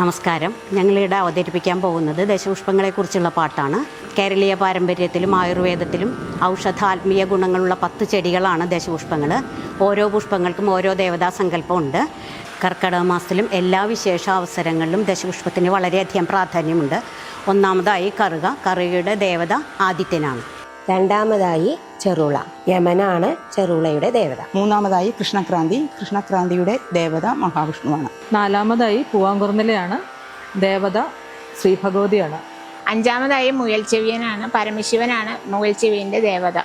നമസ്കാരം. ഞങ്ങളിവിടെ അവതരിപ്പിക്കാൻ പോകുന്നത് ദശപുഷ്പങ്ങളെക്കുറിച്ചുള്ള പാട്ടാണ്. കേരളീയ പാരമ്പര്യത്തിലും ആയുർവേദത്തിലും ഔഷധാത്മീയ ഗുണങ്ങളുള്ള 10 ചെടികളാണ് ദശപുഷ്പങ്ങൾ. ഓരോ പുഷ്പങ്ങൾക്കും ഓരോ ദേവതാ സങ്കല്പമുണ്ട്. കർക്കിടക മാസത്തിലും എല്ലാ വിശേഷ അവസരങ്ങളിലും ദശപുഷ്പത്തിന് വളരെയധികം പ്രാധാന്യമുണ്ട്. ഒന്നാമതായി കറുകയുടെ ദേവത ആദിത്യനാണ്. രണ്ടാമതായി ചെറുള, യമനാണ് ചെറുളയുടെ ദേവത. മൂന്നാമതായി കൃഷ്ണക്രാന്തിയുടെ ദേവത മഹാവിഷ്ണുവാണ്. നാലാമതായി പൂവാങ്കുറുന്നിലയാണ്, ദേവത ശ്രീ ഭഗവതിയാണ്. അഞ്ചാമതായി മുയൽച്ചെവിയനാണ്, പരമശിവനാണ് മുയൽച്ചെവിയൻ്റെ ദേവത.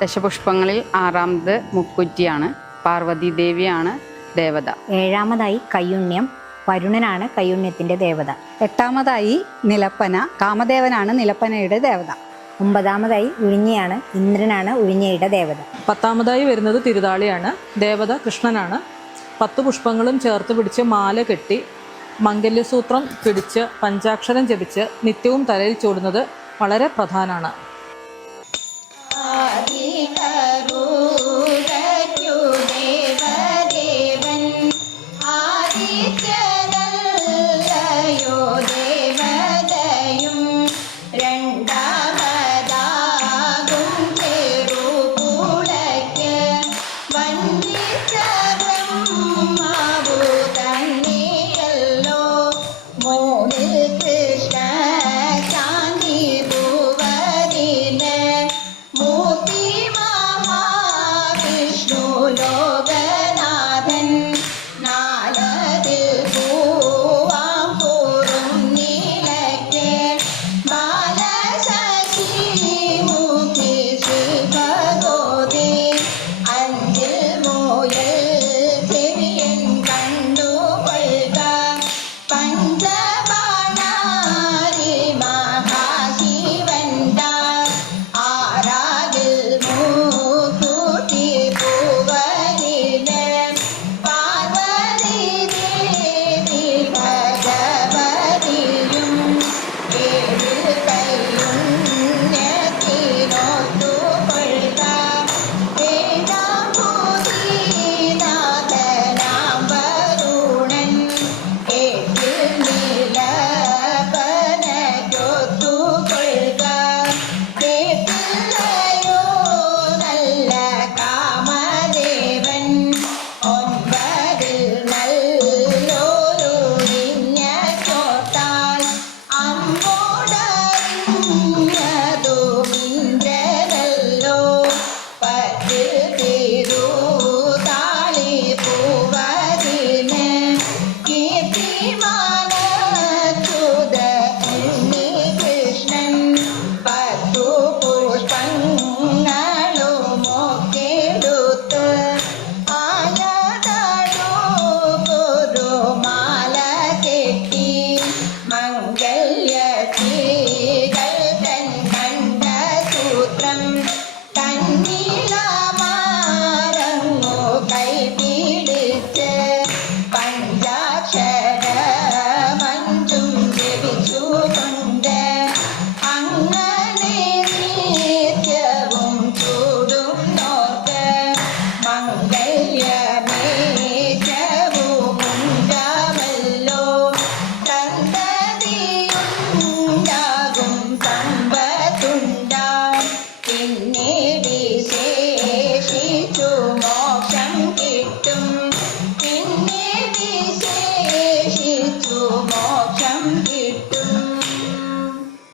ദശപുഷ്പങ്ങളിൽ 6ാമത് മുക്കുറ്റിയാണ്, പാർവതി ദേവിയാണ് ദേവത. ഏഴാമതായി കയ്യുണ്യം, വരുണനാണ് കയ്യുണ്യത്തിൻ്റെ ദേവത. എട്ടാമതായി നിലപ്പന, കാമദേവനാണ് നിലപ്പനയുടെ ദേവത. ഒമ്പതാമതായി ഉഴിഞ്ഞയാണ്, ഇന്ദ്രനാണ് ഉഴിഞ്ഞയുടെ ദേവത. 10ാമതായി വരുന്നത് തിരുതാളിയാണ്, ദേവത കൃഷ്ണനാണ്. 10 പുഷ്പങ്ങളും ചേർത്ത് പിടിച്ച് മാല കെട്ടി മംഗല്യസൂത്രം പിടിച്ച് പഞ്ചാക്ഷരം ജപിച്ച് നിത്യവും തലയിൽ ചൂടുന്നത് വളരെ പ്രധാനമാണ്. മോക്ഷം കിട്ടും, പിന്നെ വിശേഷിച്ചു